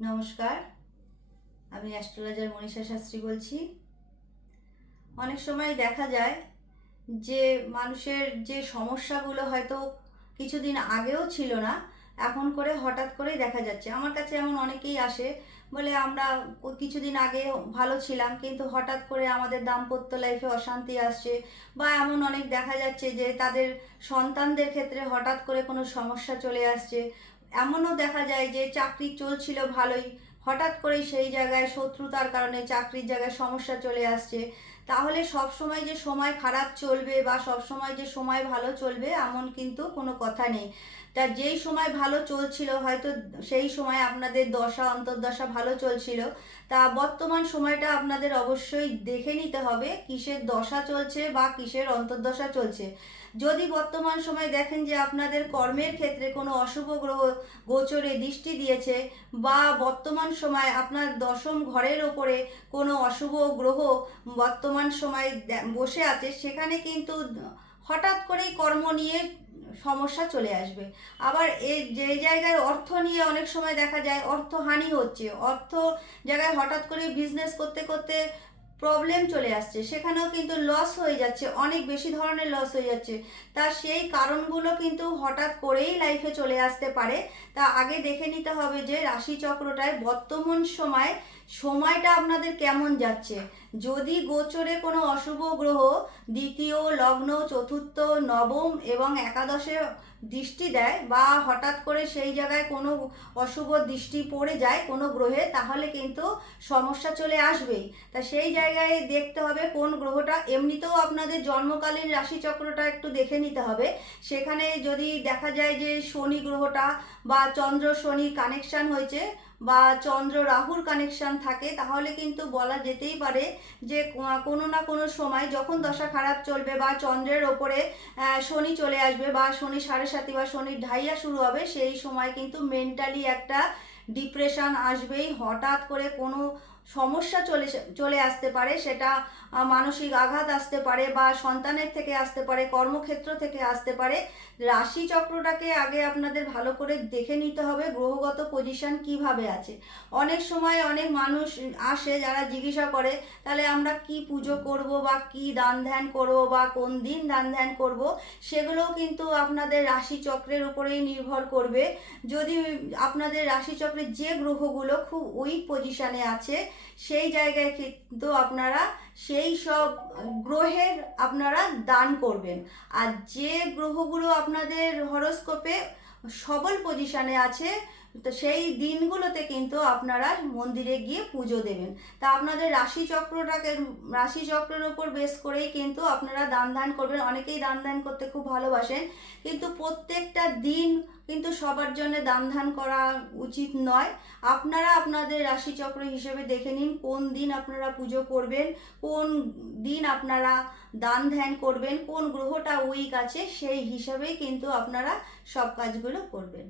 নমস্কার, আমি অ্যাস্ট্রোলজার মনীষা শাস্ত্রী বলছি। অনেক সময় দেখা যায় যে মানুষের যে সমস্যাগুলো হয়তো কিছুদিন আগেও ছিল না, এখন করে হঠাৎ করেই দেখা যাচ্ছে। আমার কাছে এমন অনেকেই আসে, বলে আমরা কিছুদিন আগে ভালো ছিলাম, কিন্তু হঠাৎ করে আমাদের দাম্পত্য লাইফে অশান্তি আসছে, বা এমন অনেক দেখা যাচ্ছে যে তাদের সন্তানদের ক্ষেত্রে হঠাৎ করে কোনো সমস্যা চলে আসছে। এমনও দেখা যায় যে চাকরি চলছিল ভালোই, হঠাৎ করেই সেই জায়গায় শত্রুতার কারণে চাকরির জায়গায় সমস্যা চলে আসছে। তাহলে সব সময় যে সময় খারাপ চলবে বা সব সময় যে সময় ভালো চলবে এমন কিন্তু কোনো কথা নেই। তা যেই সময় ভালো চলছিল হয়তো সেই সময় আপনাদের দশা অন্তর্দশা ভালো চলছিল, তা বর্তমান সময়টা আপনাদের অবশ্যই দেখে নিতে হবে কিসের দশা চলছে বা কিসের অন্তর্দশা চলছে। যদি বর্তমান সময় দেখেন যে আপনাদের কর্মের ক্ষেত্রে কোনো অশুভ গ্রহ গোচরে দৃষ্টি দিয়েছে, বা বর্তমান সময় আপনার দশম ঘরের ওপরে কোনো অশুভ গ্রহ বর্তমান সময় বসে আছে, সেখানে কিন্তু হঠাৎ করেই কর্ম নিয়ে সমস্যা চলে আসবে। আবার এই যে জায়গায় অর্থ নিয়ে অনেক সময় দেখা যায় অর্থহানি হচ্ছে, অর্থ জায়গায় হঠাৎ করে বিজনেস করতে করতে প্রবলেম চলে আসছে, সেখানেও কিন্তু লস হয়ে যাচ্ছে, অনেক বেশি ধরনের লস হয়ে যাচ্ছে। তা সেই কারণগুলো কিন্তু হঠাৎ করেই লাইফে চলে আসতে পারে। তা আগে দেখে নিতে হবে যে রাশিচক্রটায় বর্তমান সময়টা আপনাদের কেমন যাচ্ছে। যদি গোচরে কোনো অশুভ গ্রহ দ্বিতীয় লগ্ন, চতুর্থ, নবম এবং একাদশে দৃষ্টি দেয়, বা হঠাৎ করে সেই জায়গায় কোনো অশুভ দৃষ্টি পড়ে যায় কোনো গ্রহে, তাহলে কিন্তু সমস্যা চলে আসবেই। তা সেই জায়গায় দেখতে হবে কোন গ্রহটা। এমনিতেও আপনাদের জন্মকালীন রাশিচক্রটা একটু দেখে নিতে হবে। সেখানে যদি দেখা যায় যে শনি গ্রহটা বা চন্দ্র শনি কানেকশান হয়েছে, বা চন্দ্র রাহুর কানেকশান থাকে, তাহলে কিন্তু বলা যেতেই পারে যে কোনো না কোনো সময় যখন দশা খারাপ চলবে বা চন্দ্রের ওপরে শনি চলে আসবে, বা শনি সাড়ে সাতি বা শনির ঢাইয়া শুরু হবে, সেই সময় কিন্তু মেন্টালি একটা ডিপ্রেশন আসবেই। হঠাৎ করে কোনো সমস্যা চলে আসতে পারে, সেটা মানসিক আঘাত আসতে পারে, বা সন্তানের থেকে আসতে পারে, কর্মক্ষেত্র থেকে আসতে পারে। রাশি চক্রটাকে আগে আপনাদের ভালো করে দেখে নিতে হবে গ্রহগত পজিশন কিভাবে আছে। অনেক সময় অনেক মানুষ আসে যারা জিজ্ঞাসা করে তাহলে আমরা কি পুজো করব, বা কি দান ধ্যান করব, বা কোন দিন দান ধ্যান করব, সেগুলোও কিন্তু আপনাদের রাশি চক্রের উপরেই নির্ভর করবে। যদি আপনাদের রাশিচক্রের যে গ্রহগুলো খুব উইক পজিশনে আছে, সেই জায়গায় কিন্তু আপনারা সেই সব গ্রহের আপনারা দান করবেন। আর যে গ্রহগুলো আপনাদের হরোস্কোপে সবল পজিশনে আছে, তো সেই দিনগুলোতে কিন্তু আপনারা মন্দিরে গিয়ে পুজো দেবেন। তা আপনাদের রাশিচক্রের ওপর বেস করেই কিন্তু আপনারা দান ধ্যান করবেন। অনেকেই দান ধ্যান করতে খুব ভালোবাসেন, কিন্তু প্রত্যেকটা দিন কিন্তু সবার জন্য দান ধ্যান করা উচিত নয়। আপনারা আপনাদের রাশিচক্র হিসেবে দেখে নিন কোন দিন আপনারা পুজো করবেন, কোন দিন আপনারা দান ধ্যান করবেন, কোন গ্রহটা উইক আছে, সেই হিসাবেই কিন্তু আপনারা সব কাজগুলো করবেন।